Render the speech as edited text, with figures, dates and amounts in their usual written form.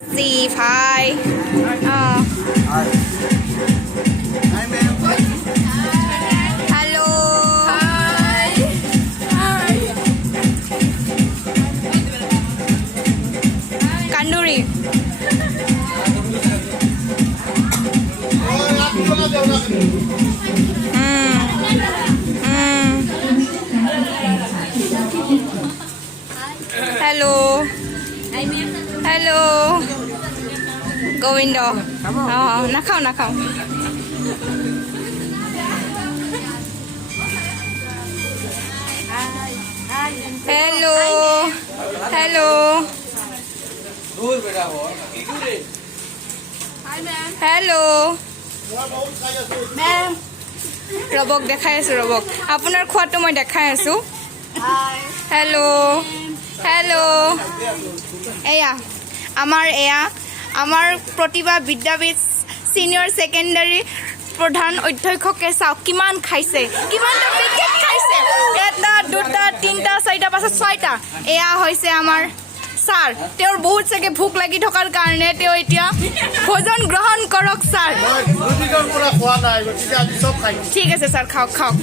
Steve, hi. Hi, ma'am. Hello. Kanduri. Hello. Hello. Go window. Nakhaw, nakhaw. Hello. Hello. Hello. Ma'am. ৰবক দেখাই আছো ৰবক আপোনাৰ খোৱাটো মই দেখাই আছো হেল্ল' হেল্ল' এয়া আমাৰ প্ৰতিভা বিদ্যাপীঠ সিনিয়ৰ সেকেন্ডাৰী প্ৰধান অধ্যক্ষকে চাওক কিমান খাইছে কিমানটা পেকেট খাইছে এটা দুটা তিনটা চাৰিটা পাঁচটা ছয়টা এয়া হৈছে আমাৰ স্যাৰ তেওঁৰ বহুত চাগে ভোক লাগি থকাৰ কাৰণে তেওঁ এতিয়া ভোজন গ্ৰহণ কৰক স্যাৰ দুদিনৰ পৰা খোৱা নাই গতিকে আজি চব খাই ঠিক আছে স্যাৰ খাওক খাওক